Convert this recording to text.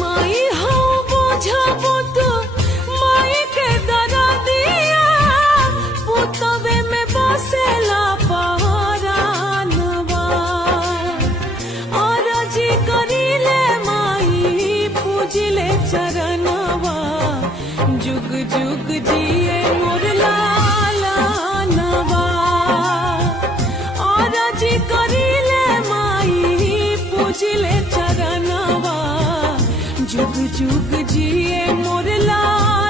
माई हो बुझबो तो माई के दरा दिया पुतवे में बसेला पहरानवा और जी करीले माई पूजिले चरणवा जुग जुग जिए मोर लालनवा और जी करीले माई पूजिले चरणवा जुग जुग जिए मोर लाल